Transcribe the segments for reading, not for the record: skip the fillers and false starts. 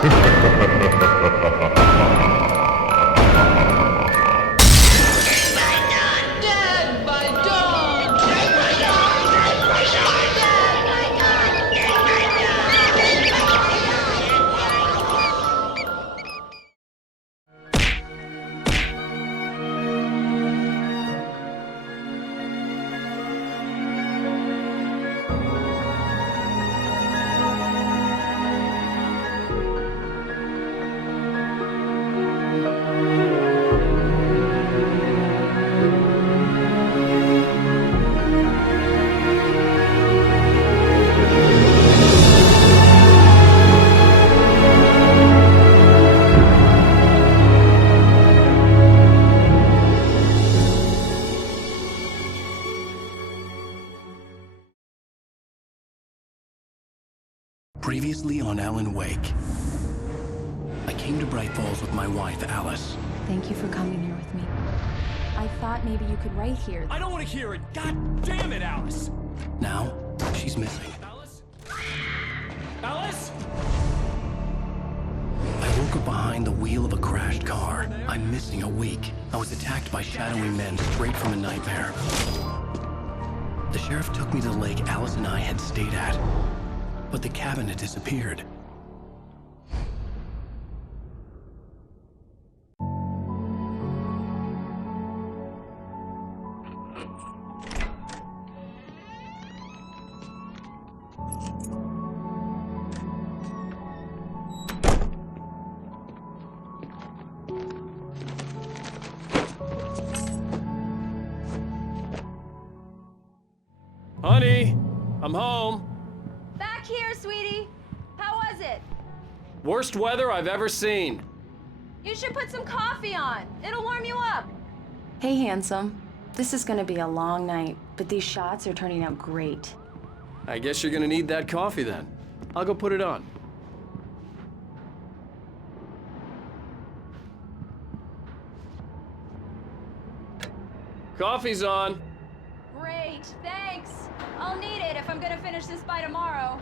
Dead by dawn! Previously on Alan Wake. I came to Bright Falls with my wife, Alice. Thank you for coming here with me. I thought maybe you could write here. I don't want to hear it! God damn it, Alice! Now, she's missing. Alice? Alice? I woke up behind the wheel of a crashed car. I'm missing a week. I was attacked by shadowy men straight from a nightmare. The sheriff took me to the lake Alice and I had stayed at. But the cabin had disappeared. Honey, I'm home. Back here, sweetie. How was it? Worst weather I've ever seen. You should put some coffee on. It'll warm you up. Hey, handsome. This is gonna be a long night, but these shots are turning out great. I guess you're gonna need that coffee then. I'll go put it on. Coffee's on. Great, thanks. I'll need it if I'm gonna finish this by tomorrow.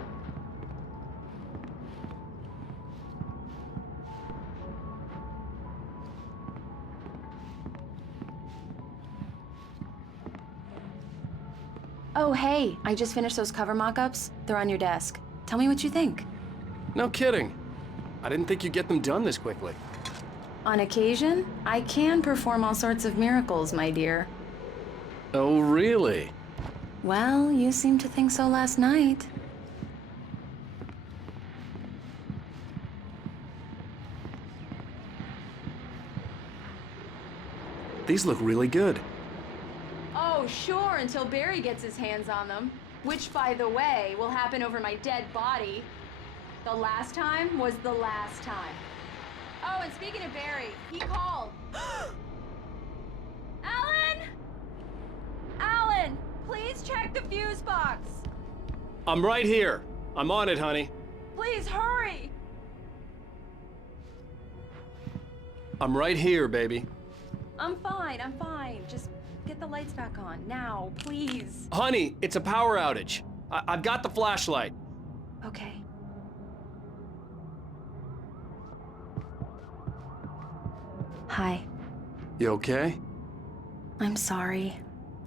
Oh, hey, I just finished those cover mock-ups. They're on your desk. Tell me what you think. No kidding. I didn't think you'd get them done this quickly. On occasion, I can perform all sorts of miracles, my dear. Oh, really? Well, you seemed to think so last night. These look really good. Oh, sure, until Barry gets his hands on them. Which, by the way, will happen over my dead body. The last time was the last time. Oh, and speaking of Barry, he called. Alan! Alan, please check the fuse box. I'm right here. I'm on it, honey. Please hurry. I'm right here, baby. I'm fine, I'm fine. Just get the lights back on, now, please. Honey, it's a power outage. I've got the flashlight. Okay. Hi. You okay? I'm sorry.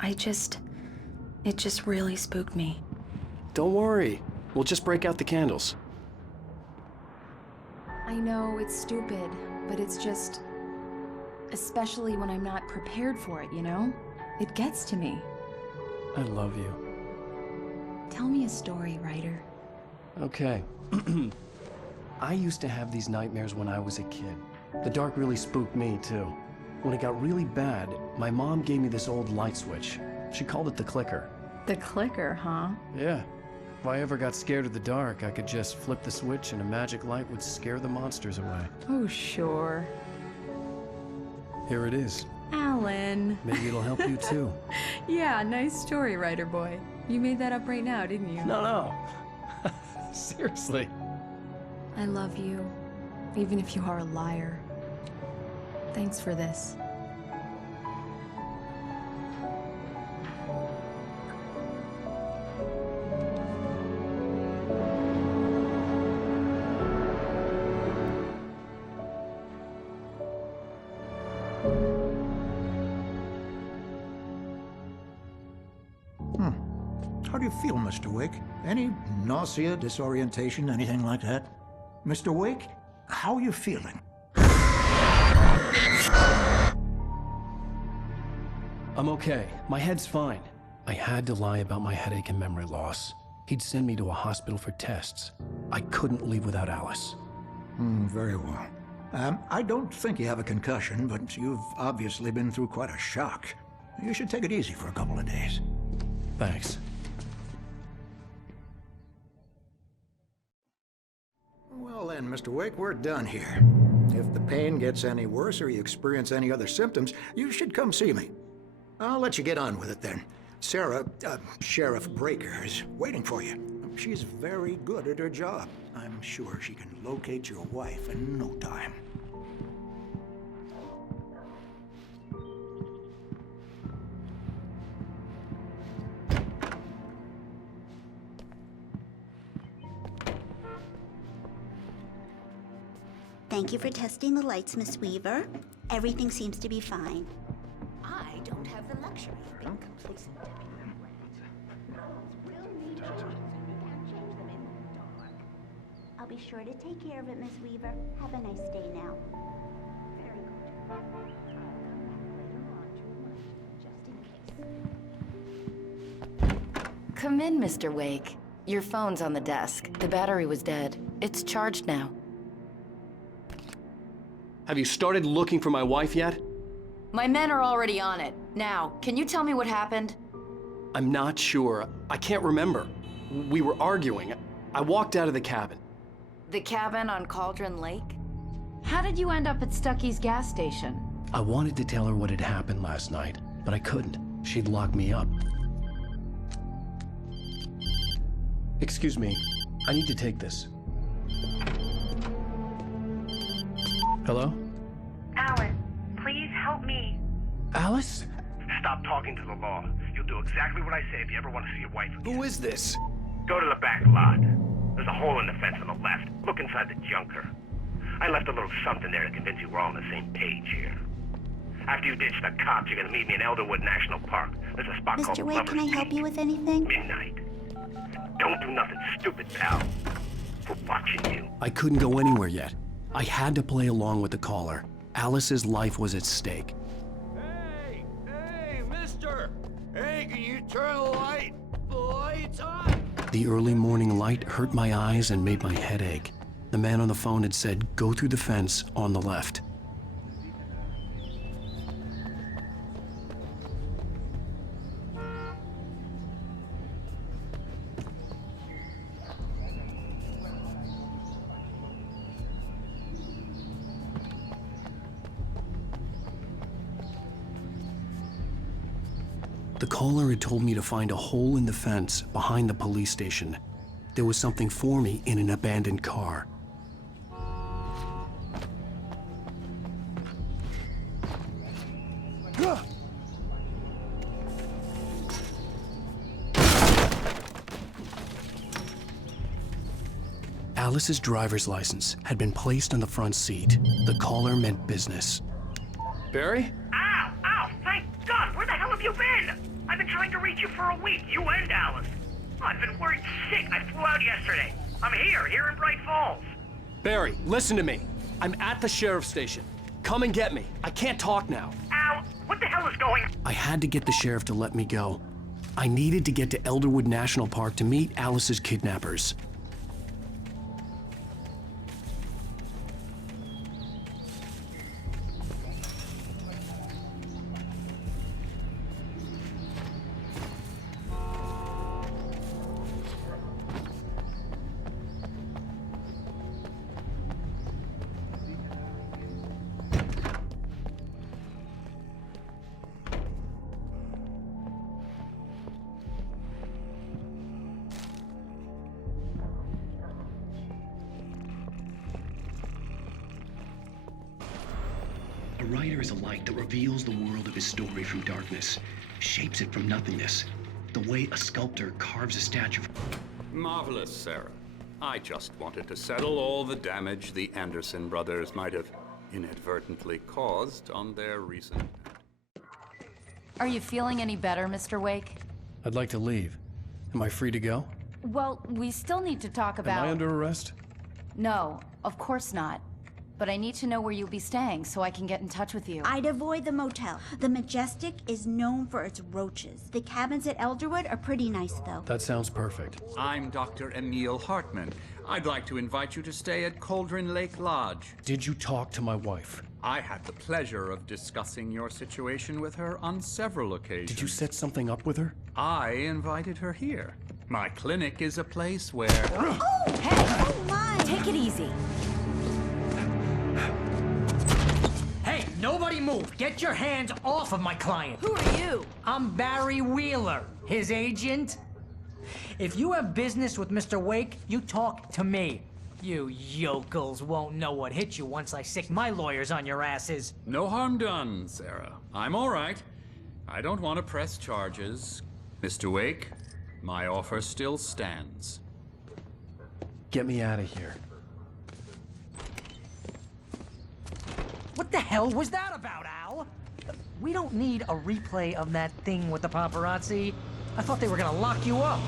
It just really spooked me. Don't worry. We'll just break out the candles. I know it's stupid, but it's just... especially when I'm not prepared for it, you know? It gets to me. I love you. Tell me a story, writer. Okay. I used to have these nightmares when I was a kid. The dark really spooked me, too. When it got really bad, my mom gave me this old light switch. She called it the clicker. The clicker, huh? Yeah. If I ever got scared of the dark, I could just flip the switch and a magic light would scare the monsters away. Oh, sure. Here it is. Alan. Maybe it'll help you, too. Yeah, nice story, writer boy. You made that up right now, didn't you? No. Seriously. I love you, even if you are a liar. Thanks for this. How do you feel, Mr. Wake? Any nausea, disorientation, anything like that? Mr. Wake, how are you feeling? I'm okay. My head's fine. I had to lie about my headache and memory loss. He'd send me to a hospital for tests. I couldn't leave without Alice. Very well. I don't think you have a concussion, but you've obviously been through quite a shock. You should take it easy for a couple of days. Thanks. Well then, Mr. Wake, we're done here. If the pain gets any worse or you experience any other symptoms, you should come see me. I'll let you get on with it then. Sarah, Sheriff Breaker, is waiting for you. She's very good at her job. I'm sure she can locate your wife in no time. Thank you for testing the lights, Miss Weaver. Everything seems to be fine. I don't have the luxury of being complacent. I'll be sure to take care of it, Miss Weaver. Have a nice day now. Very good. Just in case. Come in, Mr. Wake. Your phone's on the desk. The battery was dead. It's charged now. Have you started looking for my wife yet? My men are already on it. Now, can you tell me what happened? I'm not sure. I can't remember. We were arguing. I walked out of the cabin. The cabin on Cauldron Lake? How did you end up at Stucky's gas station? I wanted to tell her what had happened last night, but I couldn't. She'd lock me up. Excuse me. I need to take this. Hello? Alan, please help me. Alice? Stop talking to the law. You'll do exactly what I say if you ever want to see your wife again. Who is this? Go to the back lot. There's a hole in the fence on the left. Look inside the junker. I left a little something there to convince you we're all on the same page here. After you ditch the cops, you're gonna meet me in Elderwood National Park. There's a spot called Mr. Wake, Lover's can I help Peak. you with anything? Midnight. Don't do nothing stupid, pal. We're watching you. I couldn't go anywhere yet. I had to play along with the caller. Alice's life was at stake. Hey, mister! Hey, can you turn the light? The light's on! The early morning light hurt my eyes and made my head ache. The man on the phone had said, go through the fence on the left. The caller had told me to find a hole in the fence behind the police station. There was something for me in an abandoned car. Alice's driver's license had been placed on the front seat. The caller meant business. Barry? Ow! Ow! Thank God! Where the hell have you been? I've been trying to reach you for a week, you and Alice. I've been worried sick. I flew out yesterday. I'm here in Bright Falls. Barry, listen to me. I'm at the sheriff's station. Come and get me. I can't talk now. Ow! What the hell is going on? I had to get the sheriff to let me go. I needed to get to Elderwood National Park to meet Alice's kidnappers. A writer is a light that reveals the world of his story from darkness, shapes it from nothingness, the way a sculptor carves a statue. Marvelous, Sarah. I just wanted to settle all the damage the Anderson brothers might have inadvertently caused on their recent... Are you feeling any better, Mr. Wake? I'd like to leave. Am I free to go? Well, we still need to talk about... Am I under arrest? No, of course not. But I need to know where you'll be staying so I can get in touch with you. I'd avoid the motel. The Majestic is known for its roaches. The cabins at Elderwood are pretty nice, though. That sounds perfect. I'm Dr. Emil Hartman. I'd like to invite you to stay at Cauldron Lake Lodge. Did you talk to my wife? I had the pleasure of discussing your situation with her on several occasions. Did you set something up with her? I invited her here. My clinic is a place where... Oh! Hey! Oh, my! Take it easy. Hey, nobody move! Get your hands off of my client! Who are you? I'm Barry Wheeler, his agent. If you have business with Mr. Wake, you talk to me. You yokels won't know what hit you once I sick my lawyers on your asses. No harm done, Sarah. I'm all right. I don't want to press charges. Mr. Wake, my offer still stands. Get me out of here. What the hell was that about, Al? We don't need a replay of that thing with the paparazzi. I thought they were gonna lock you up.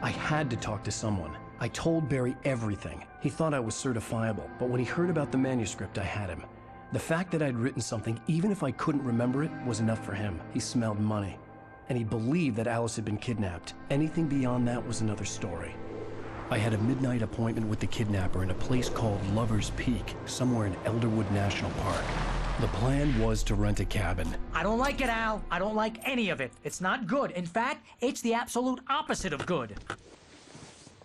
I had to talk to someone. I told Barry everything. He thought I was certifiable, but when he heard about the manuscript, I had him. The fact that I'd written something, even if I couldn't remember it, was enough for him. He smelled money. And he believed that Alice had been kidnapped. Anything beyond that was another story. I had a midnight appointment with the kidnapper in a place called Lover's Peak, somewhere in Elderwood National Park. The plan was to rent a cabin. I don't like it, Al. I don't like any of it. It's not good. In fact, it's the absolute opposite of good.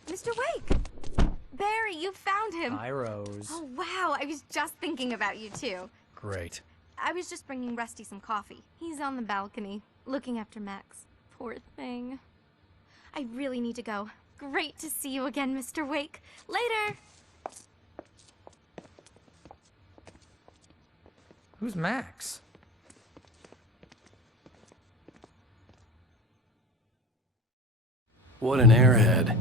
Mr. Wake! Barry, you found him! Hi, Rose. Oh, wow. I was just thinking about you, too. Great. I was just bringing Rusty some coffee. He's on the balcony, looking after Max. Poor thing. I really need to go. Great to see you again, Mr. Wake. Later! Who's Max? What an airhead.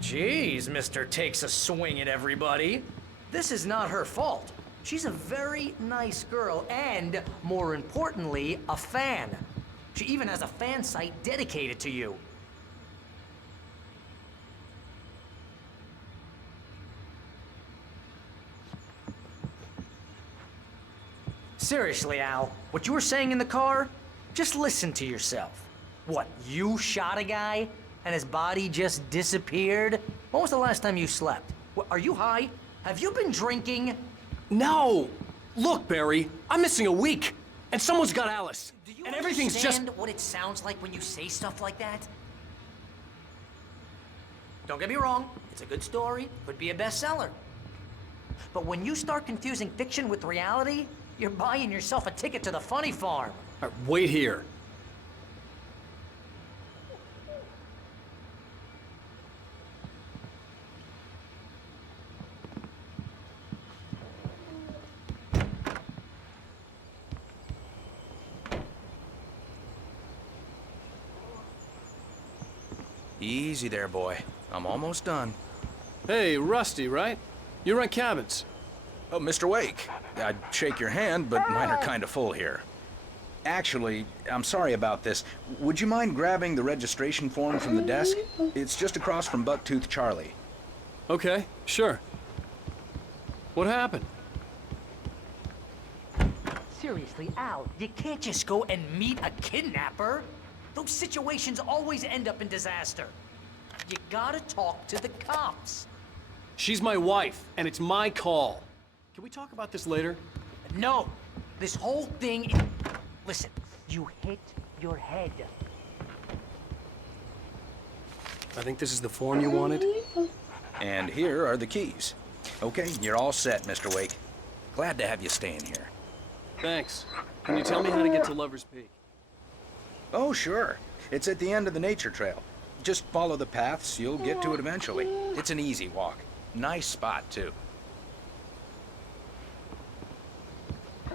Jeez, Mr. Takes a swing at everybody. This is not her fault. She's a very nice girl and, more importantly, a fan. She even has a fan site dedicated to you. Seriously, Al, what you were saying in the car? Just listen to yourself. What, you shot a guy and his body just disappeared? When was the last time you slept? What, are you high? Have you been drinking? No! Look, Barry, I'm missing a week, and someone's got Alice. Do you and everything's understand what it sounds like when you say stuff like that? Don't get me wrong, it's a good story, could be a bestseller. But when you start confusing fiction with reality, you're buying yourself a ticket to the funny farm. All right, wait here. Easy there, boy. I'm almost done. Hey, Rusty, right? You rent cabins. Oh, Mr. Wake. I'd shake your hand, but mine are kind of full here. Actually, I'm sorry about this. Would you mind grabbing the registration form from the desk? It's just across from Bucktooth Charlie. Okay, sure. What happened? Seriously, Al, you can't just go and meet a kidnapper. Those situations always end up in disaster. You gotta talk to the cops. She's my wife, and it's my call. Can we talk about this later? No, this whole thing... Listen, you hit your head. I think this is the form you wanted. And here are the keys. Okay, you're all set, Mr. Wake. Glad to have you staying here. Thanks. Can you tell me how to get to Lover's Peak? Oh, sure. It's at the end of the nature trail. Just follow the paths, you'll get to it eventually. It's an easy walk. Nice spot, too.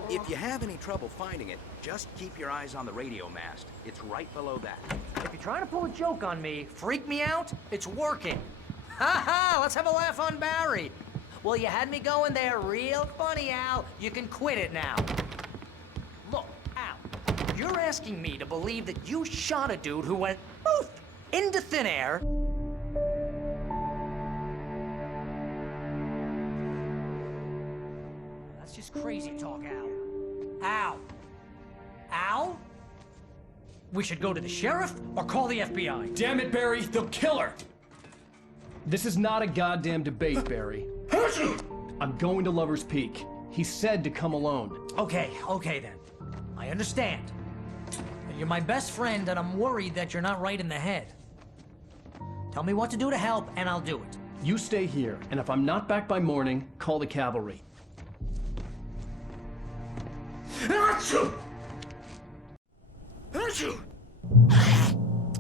If you have any trouble finding it, just keep your eyes on the radio mast. It's right below that. If you're trying to pull a joke on me, freak me out, it's working. Ha ha! Let's have a laugh on Barry. Well, you had me going there real funny, Al. You can quit it now. Look, Al, you're you're asking me to believe that you shot a dude who went poof into thin air. That's just crazy talk, Al. Al? Al? We should go to the sheriff or call the FBI. Damn it, Barry, they'll kill her! This is not a goddamn debate, Barry. I'm going to Lover's Peak. He said to come alone. Okay then. I understand. But you're my best friend and I'm worried that you're not right in the head. Tell me what to do to help and I'll do it. You stay here, and if I'm not back by morning, call the cavalry.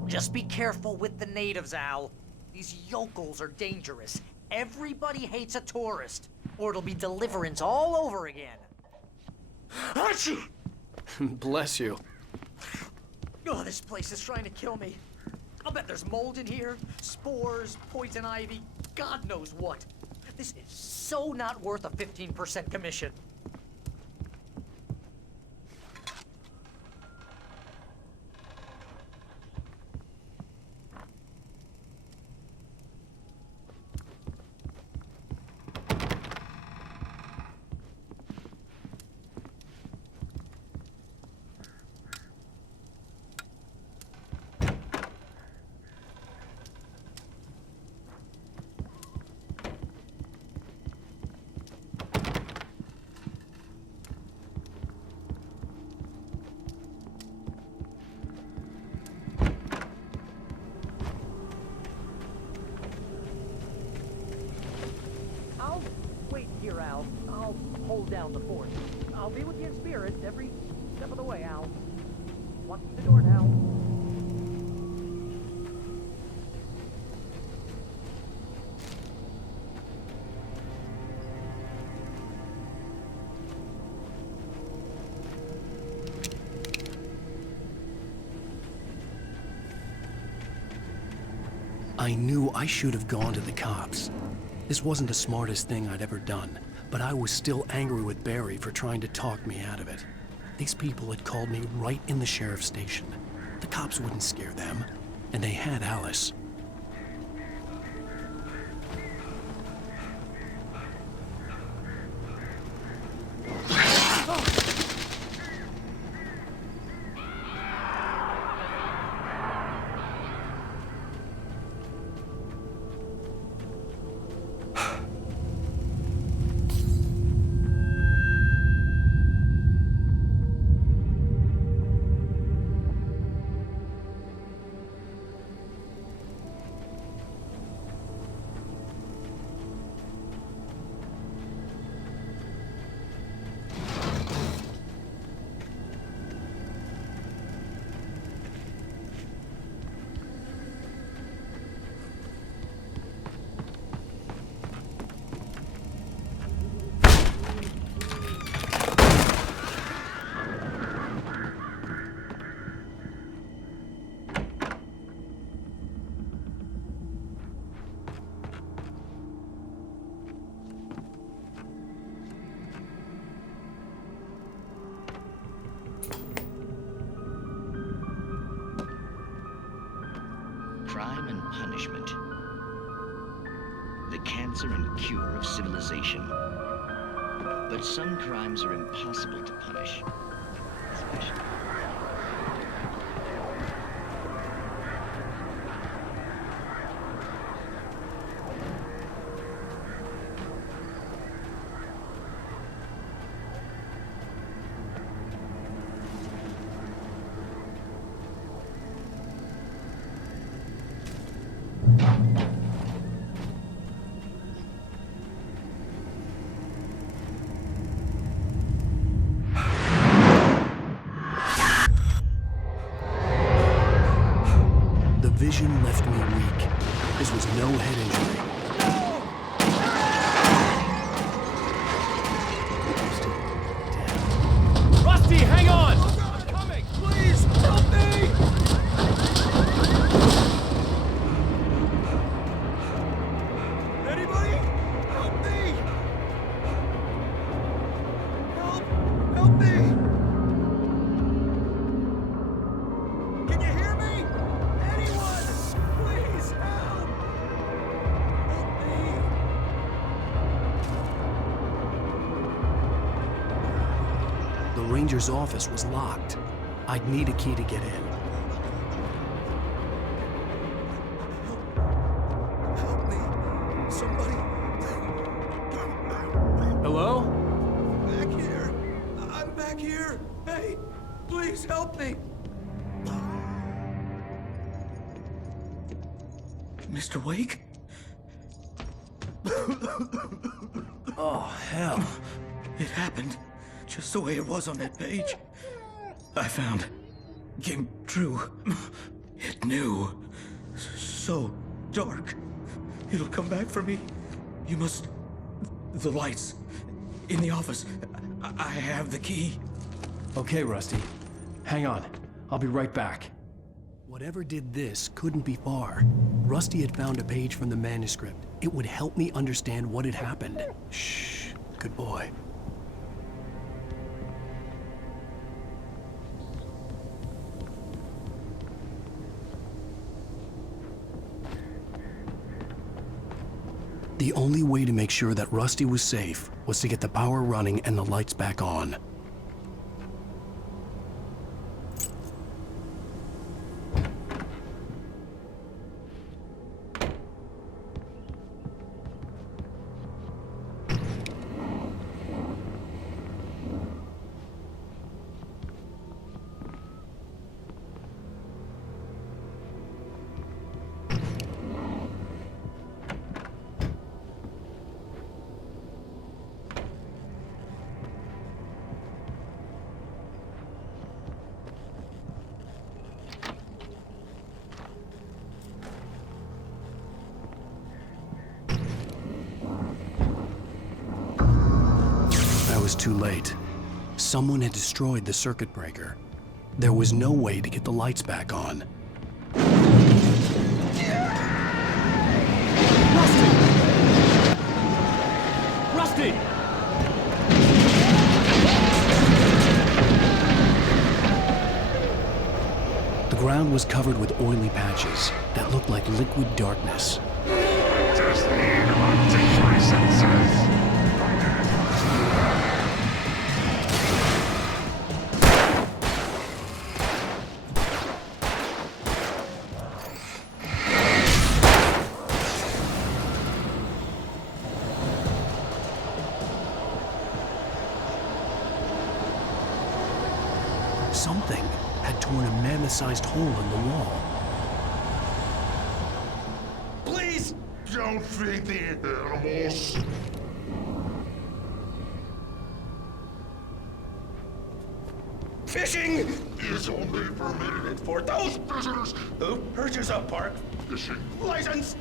Just be careful with the natives, Al. These yokels are dangerous. Everybody hates a tourist, or it'll be Deliverance all over again. Bless you. Oh, this place is trying to kill me. I'll bet there's mold in here, spores, poison ivy, God knows what. This is so not worth a 15% commission. I'll wait here, Al. I'll hold down the fort. I'll be with you in spirit every step of the way, Al. Watch the door now. I knew I should have gone to the cops. This wasn't the smartest thing I'd ever done, but I was still angry with Barry for trying to talk me out of it. These people had called me right in the sheriff's station. The cops wouldn't scare them, and they had Alice. Crime and punishment. The cancer and cure of civilization. But some crimes are impossible to punish. Especially... Vision left me weak. This was no head injury. Rusty, hang on! I'm coming! Please, help me! Anybody? Help me! Help! Help me! ranger's office was locked. I'd need a key to get in. Help me. Somebody. Hello? Back here. I'm back here. Hey, please help me. Mr. Wake? Oh, hell. It happened just the way it was on that page. I found. Came true. It knew. So dark. It'll come back for me. You must. The lights. In the office. I have the key. Okay, Rusty. Hang on. I'll be right back. Whatever did this couldn't be far. Rusty had found a page from the manuscript. It would help me understand what had happened. Shh. Good boy. The only way to make sure that Rusty was safe was to get the power running and the lights back on. I was too late. Someone had destroyed the circuit breaker. There was no way to get the lights back on. Rusty! The ground was covered with oily patches that looked like liquid darkness. Just need my senses. Something had torn a mammoth-sized hole in the wall. Please don't feed the animals. Fishing is only permitted for those visitors who purchase a park fishing license.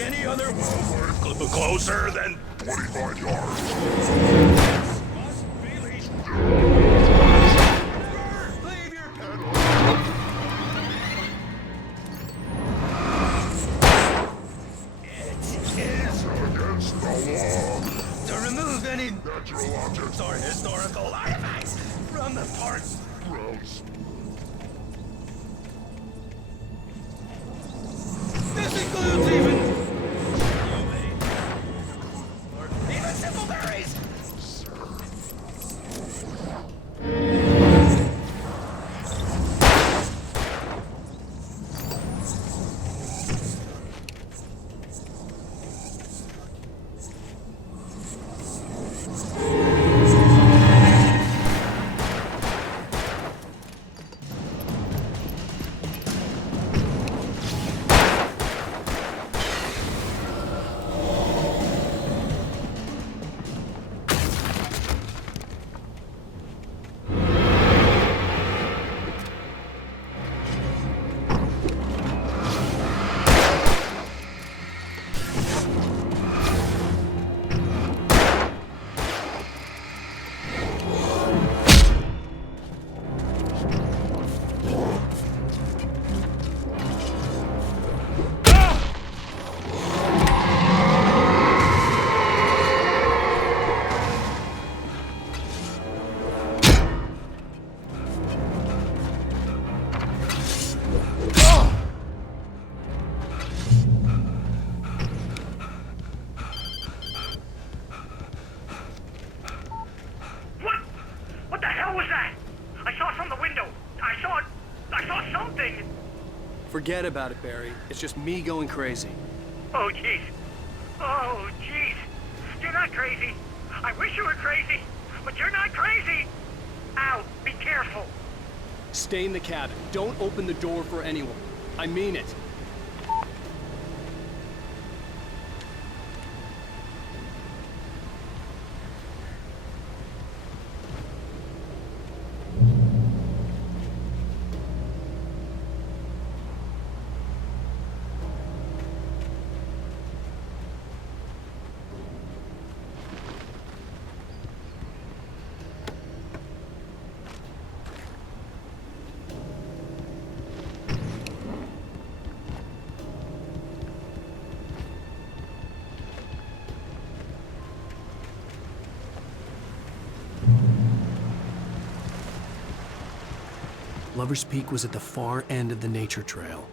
Any other wildlife closer than 25 yards. Leave your pet alone. It is against the law to remove any natural objects or historical artifacts from the park grounds. This includes even simple berries! Forget about it, Barry. It's just me going crazy. Oh, jeez. Oh, jeez. You're not crazy. I wish you were crazy, but you're not crazy. Al, be careful. Stay in the cabin. Don't open the door for anyone. I mean it. Lover's Peak was at the far end of the nature trail.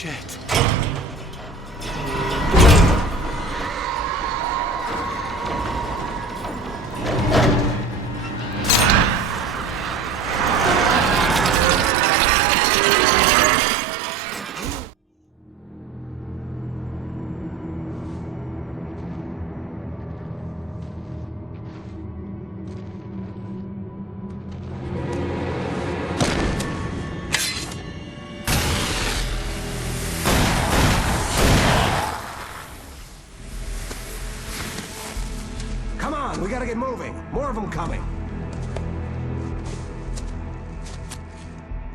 Shit. Come on, we gotta get moving. More of them coming.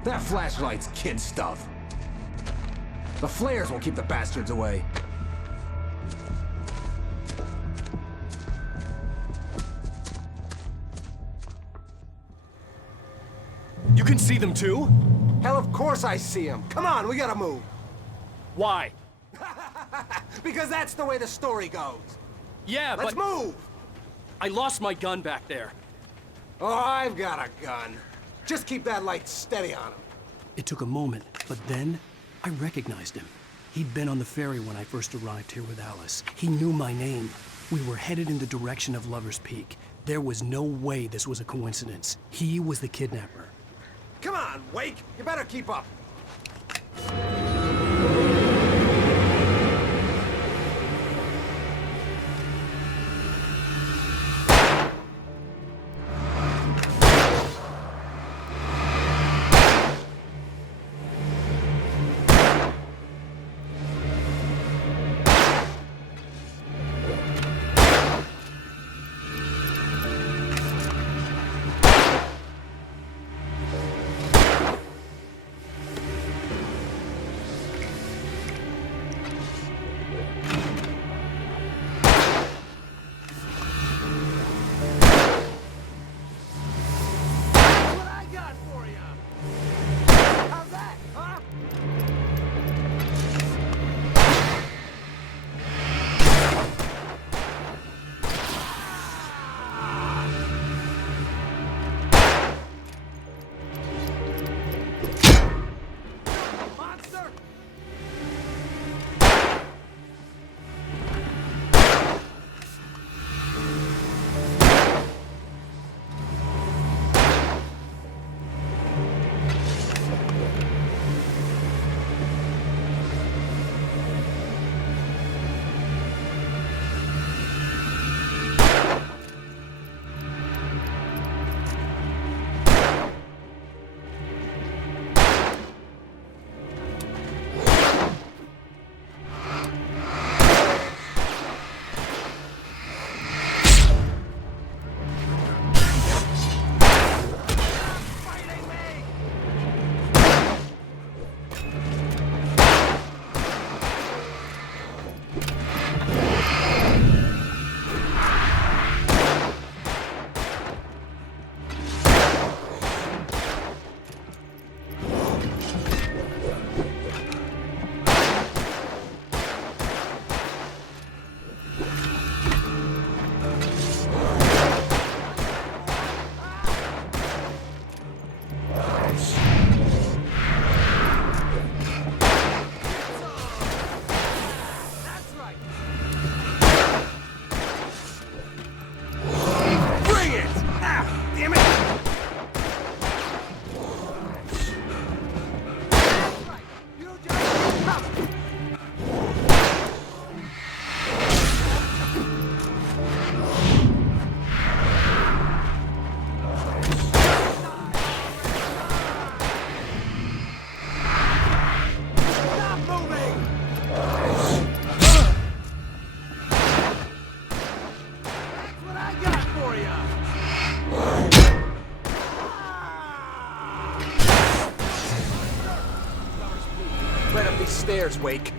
That flashlight's kid stuff. The flares will keep the bastards away. You can see them too? Hell, of course I see them. Come on, we gotta move. Why? Because that's the way the story goes. Yeah, Let's move! I lost my gun back there. Oh, I've got a gun. Just keep that light steady on him. It took a moment, but then I recognized him. He'd been on the ferry when I first arrived here with Alice. He knew my name. We were headed in the direction of Lover's Peak. There was no way this was a coincidence. He was the kidnapper. Come on, Wake. You better keep up. Stairs, Wake.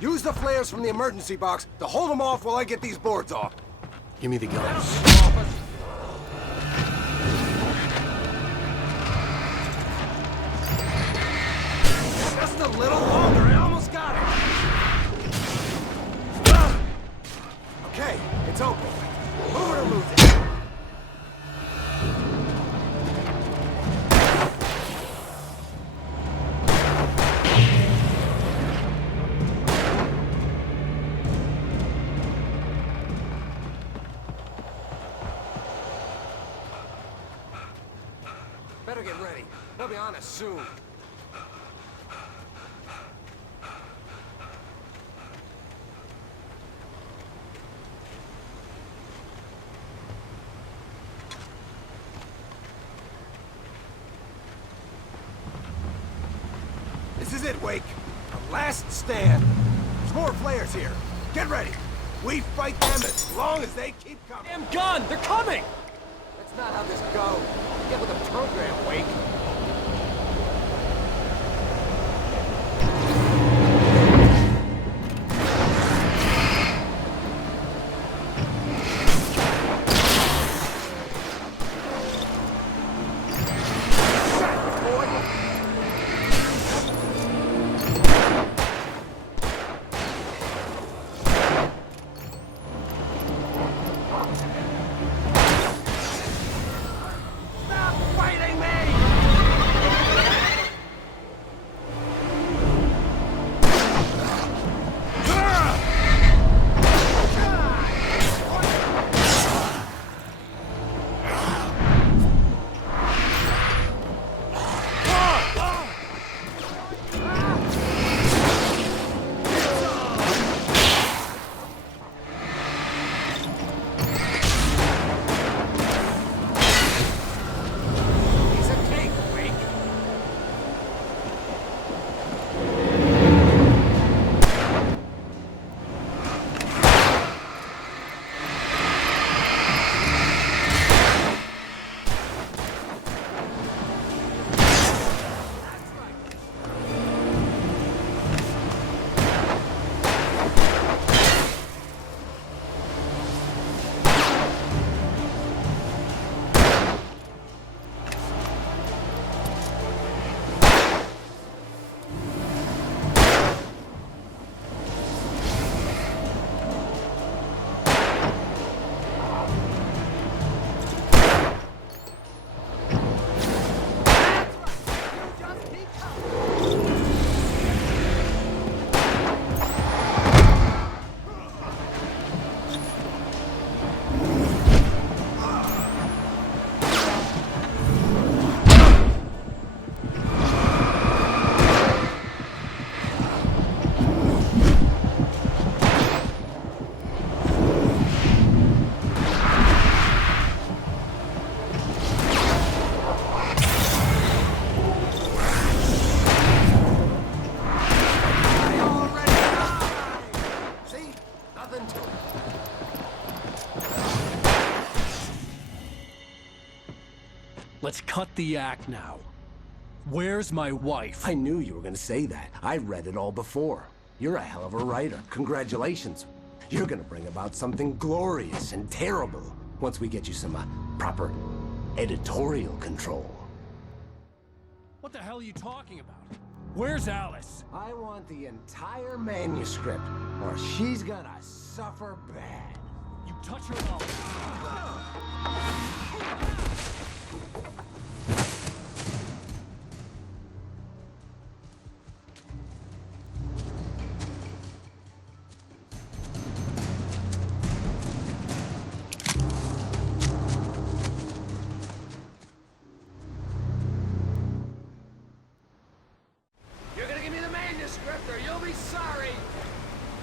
Use the flares from the emergency box to hold them off while I get these boards off. Give me the gun. Just a little longer, I almost got it. Okay, it's open. Move it or lose it. be honest soon. This is it, Wake. Our last stand. There's more flares here. Get ready. We fight them as long as they keep coming. Damn gun! They're coming! That's not how this goes. Get with the program, Wake. Let's cut the act now. Where's my wife? I knew you were gonna say that. I read it all before. You're a hell of a writer. Congratulations. You're gonna bring about something glorious and terrible once we get you some proper editorial control. What the hell are you talking about? Where's Alice? I want the entire manuscript, or she's gonna suffer bad. You touch her up. You're gonna give me the manuscript or you'll be sorry!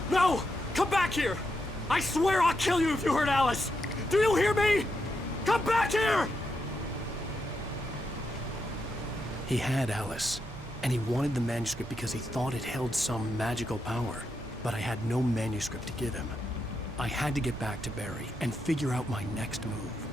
No! Come back here! I swear I'll kill you if you hurt Alice! Do you hear me? Come back here! He had Alice, and he wanted the manuscript because he thought it held some magical power. But I had no manuscript to give him. I had to get back to Barry and figure out my next move.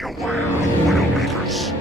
Be aware of Widowmakers.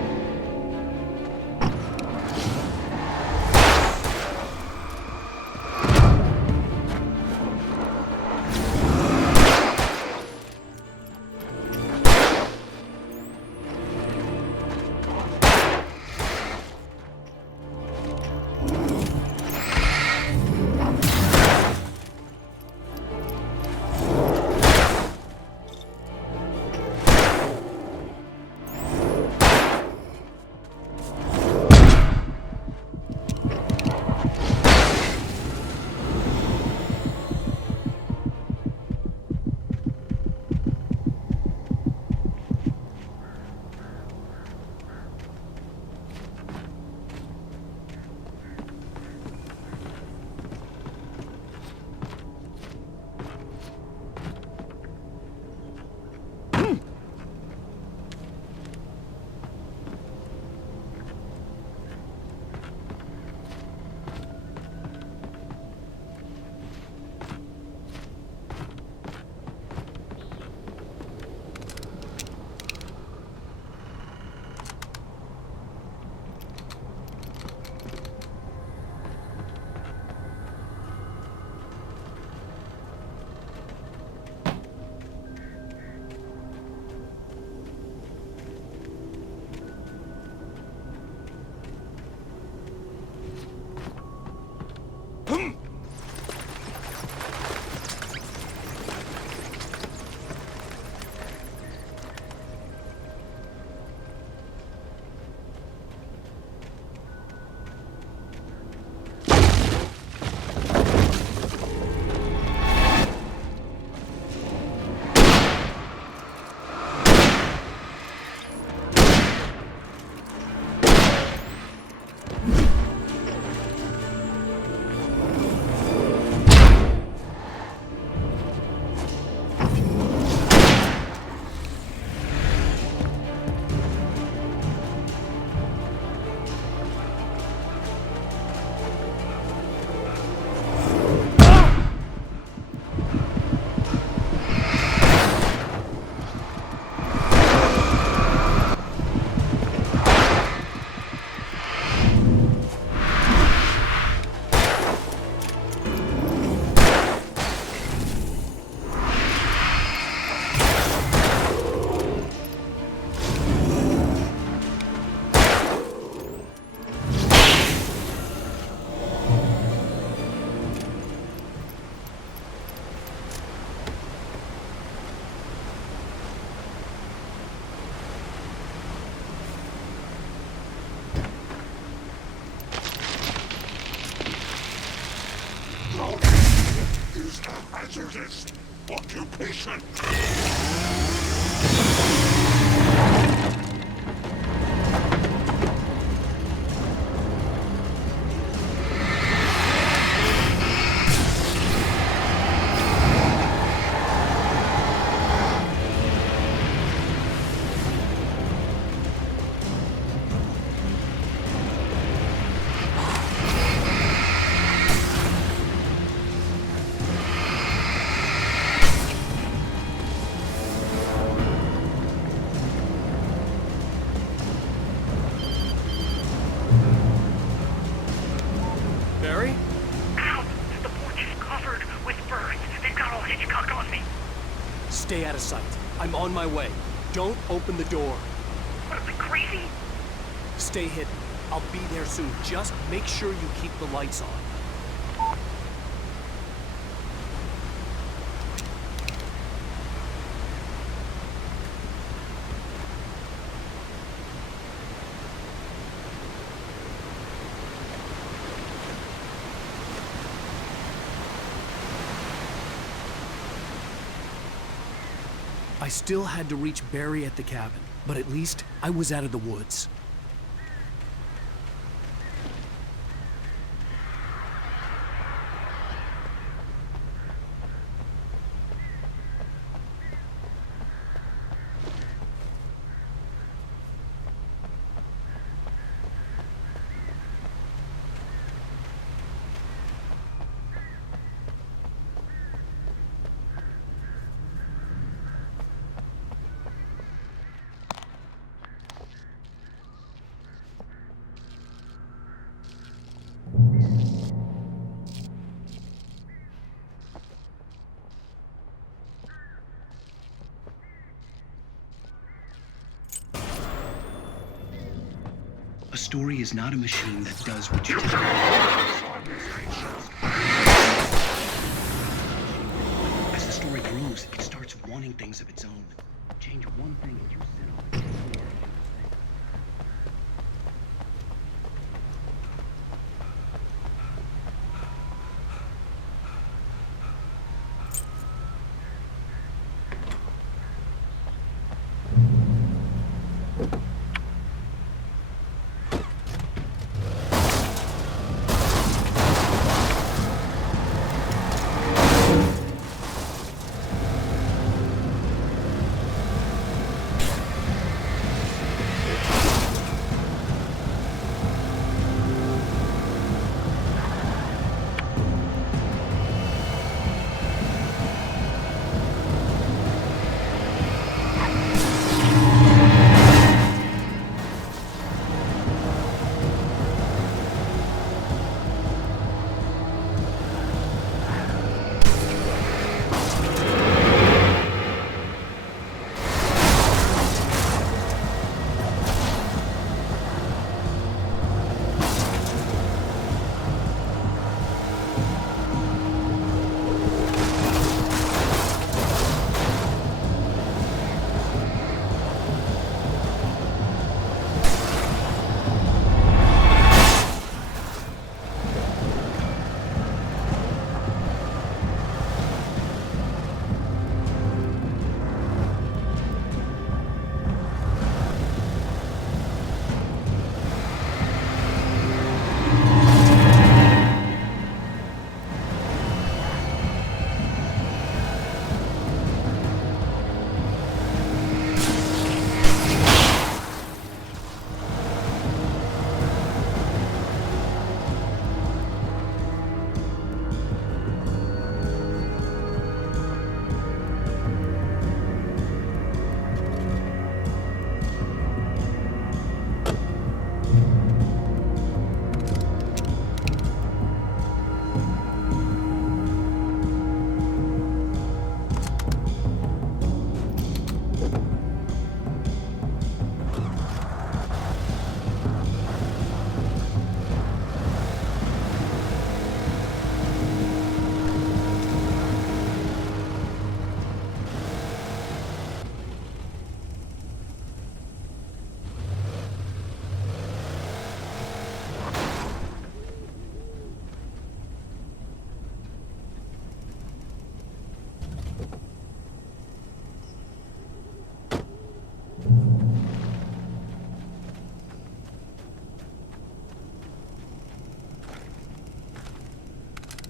hazardous occupation. Barry? Ow! The porch is covered with birds. They've got all Hitchcock on me. Stay out of sight. I'm on my way. Don't open the door. What, are they crazy? Stay hidden. I'll be there soon. Just make sure you keep the lights on. I still had to reach Barry at the cabin, but at least I was out of the woods. A story is not a machine that does what you tell it. As the story grows, it starts wanting things of its own. Change one thing and you set off a storm.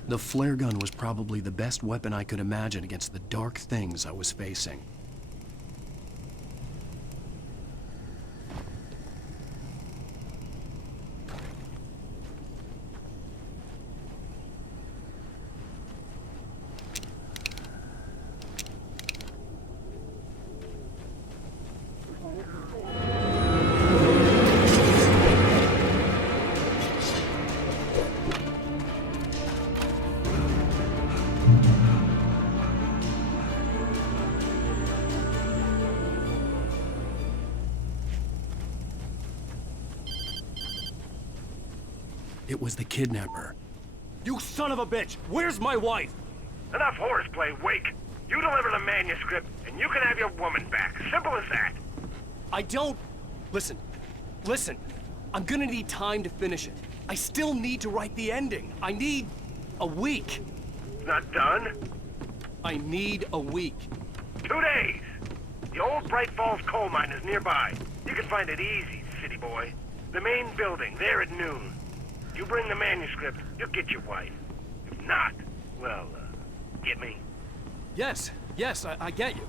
The flare gun was probably the best weapon I could imagine against the dark things I was facing. It was the kidnapper. You son of a bitch! Where's my wife? Enough horseplay, Wake. You deliver the manuscript, and you can have your woman back. Simple as that. I don't... Listen. I'm gonna need time to finish it. I still need to write the ending. I need a week. It's not done? I need a week. 2 days. The old Bright Falls coal mine is nearby. You can find it easy, city boy. The main building, there at noon. You bring the manuscript, you'll get your wife. If not, well, get me? Yes, I get you.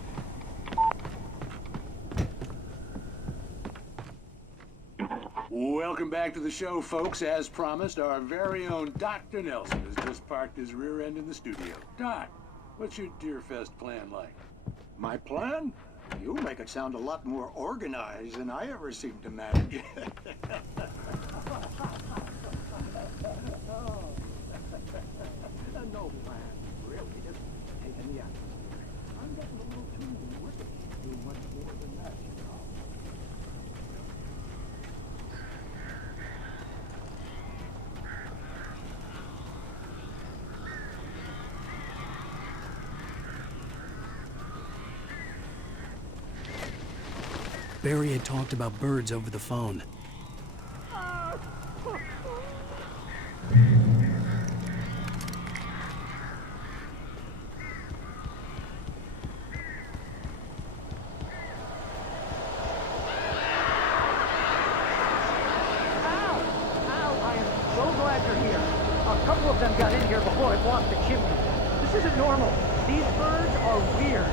Welcome back to the show, folks. As promised, our very own Dr. Nelson has just parked his rear end in the studio. Doc, what's your Deerfest plan like? My plan? You make it sound a lot more organized than I ever seem to manage. No plan, really. Just taking the action. I'm getting a little too wicked to do much more than that, you know. Barry had talked about birds over the phone. I am so glad you're here. A couple of them got in here before I blocked the chimney. This isn't normal. These birds are weird.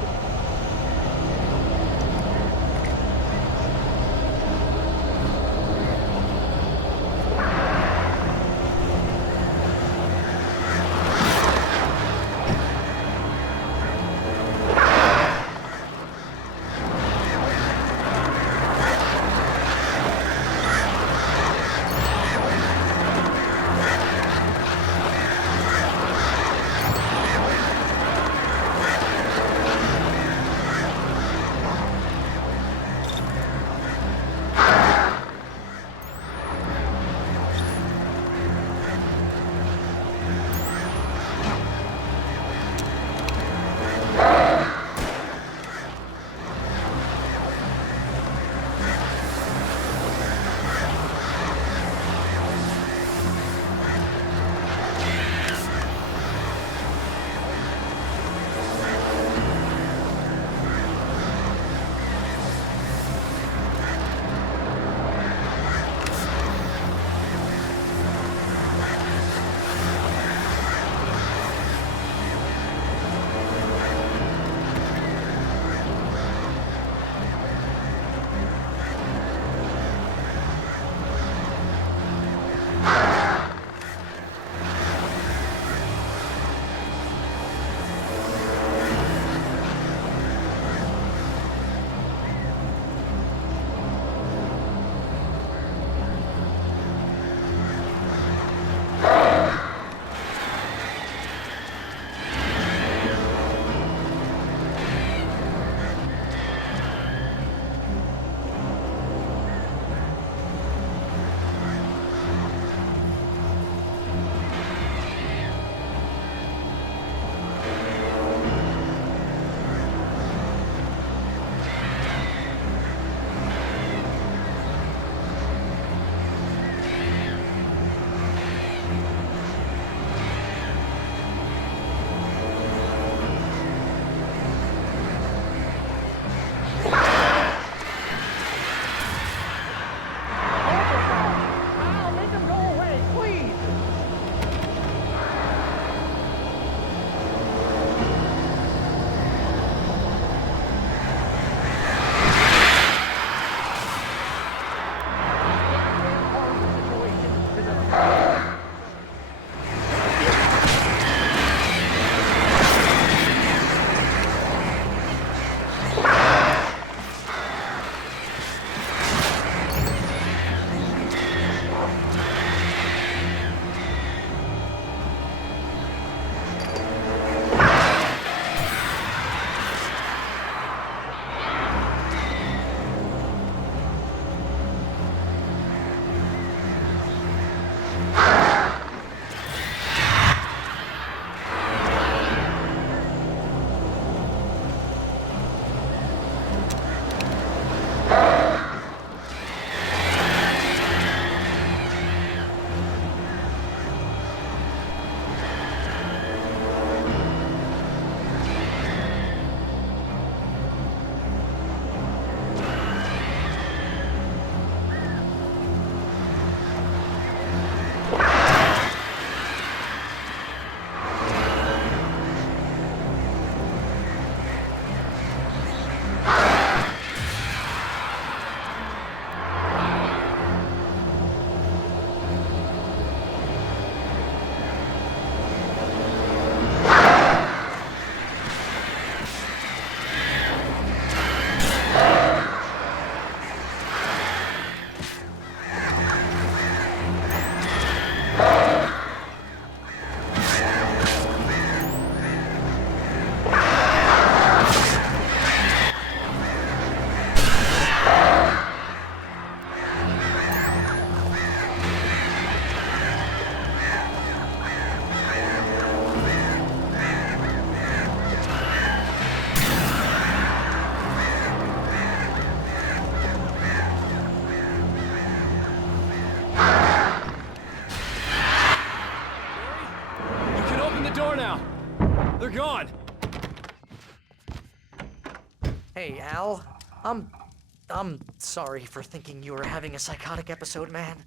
Hey, Al. I'm sorry for thinking you were having a psychotic episode, man.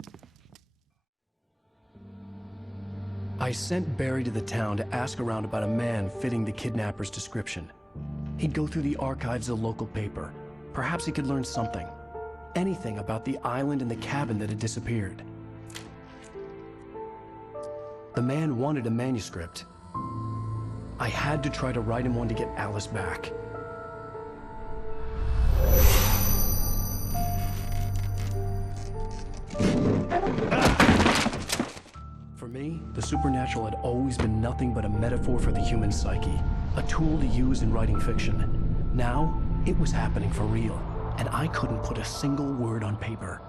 I sent Barry to the town to ask around about a man fitting the kidnapper's description. He'd go through the archives of the local paper. Perhaps he could learn something. Anything about the island and the cabin that had disappeared. The man wanted a manuscript. I had to try to write him one to get Alice back. For me, the supernatural had always been nothing but a metaphor for the human psyche, a tool to use in writing fiction. Now, it was happening for real, and I couldn't put a single word on paper.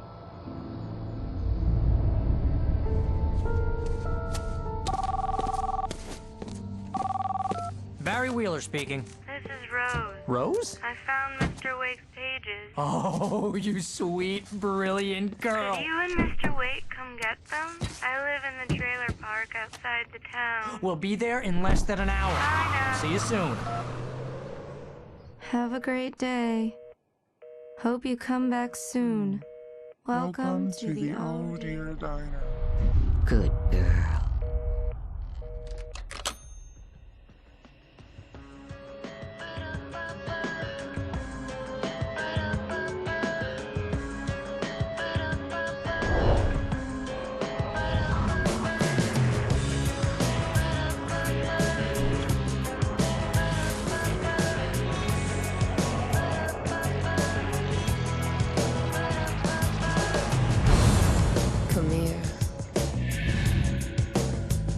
Barry Wheeler speaking. This is Rose. Rose? I found Mr. Wake's pages. Oh, you sweet, brilliant girl. Could you and Mr. Wake come get them? I live in the trailer park outside the town. We'll be there in less than an hour. Bye now. See you soon. Have a great day. Hope you come back soon. Welcome to the old dear diner. Good girl. Come here.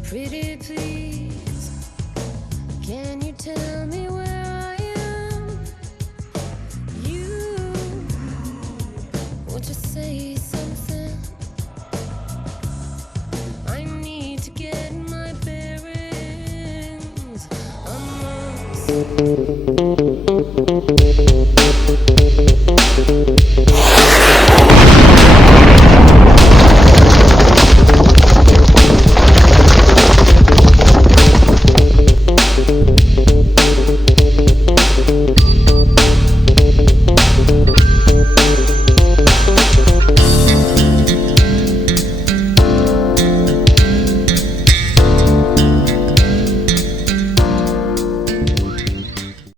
Pretty please, can you tell me where I am? You, won't you say something? I need to get my bearings. I'm lost.